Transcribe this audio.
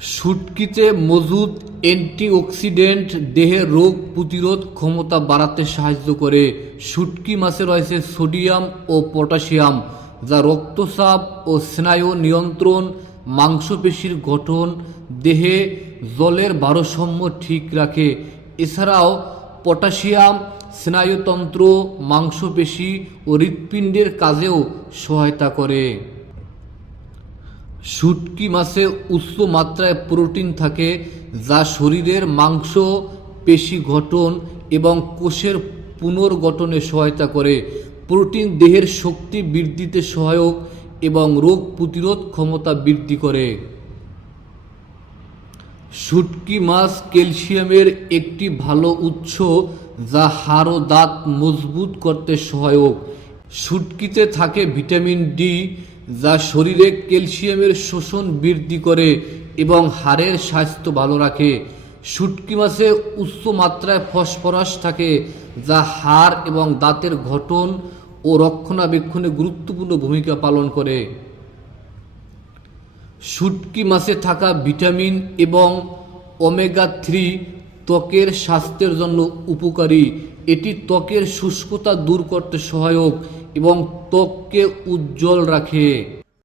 শুটকিতে মজুদ অ্যান্টিঅক্সিডেন্ট দেহের রোগ প্রতিরোধ ক্ষমতা বাড়াতে সাহায্য করে। শুটকি মাছে রয়েছে সোডিয়াম ও পটাশিয়াম, যা রক্তচাপ ও স্নায়ু নিয়ন্ত্রণ, মাংসপেশির গঠন, দেহে জলের ভারসাম্য ঠিক রাখে। এছাড়াও পটাশিয়াম স্নায়ুতন্ত্র, মাংসপেশি ও হৃৎপিণ্ডের কাজেও সহায়তা করে। শুটকি মাছে উচ্চ মাত্রায় প্রোটিন থাকে, যা শরীরের মাংস পেশি গঠন এবং কোষের পুনর্গঠনে সহায়তা করে। প্রোটিন দেহের শক্তি বৃদ্ধিতে সহায়ক এবং রোগ প্রতিরোধ ক্ষমতা বৃদ্ধি করে। শুটকি মাছ ক্যালসিয়ামের একটি ভালো উৎস, যা হাড় ও দাঁত মজবুত করতে সহায়ক। শুটকিতে থাকে ভিটামিন ডি, যা শরীরে ক্যালসিয়ামের শোষণ বৃদ্ধি করে এবং হাড়ের স্বাস্থ্য ভালো রাখে। শুটকি মাছে উচ্চ মাত্রায় ফসফরাস থাকে, যা হাড় এবং দাঁতের গঠন ও রক্ষণাবেক্ষণে গুরুত্বপূর্ণ ভূমিকা পালন করে। শুটকি মাছে থাকা ভিটামিন এবং ওমেগা-3 ত্বকের স্বাস্থ্যের জন্য উপকারী। এটি ত্বকের শুষ্কতা দূর করতে সহায়ক এবং ত্বককে উজ্জ্বল রাখে।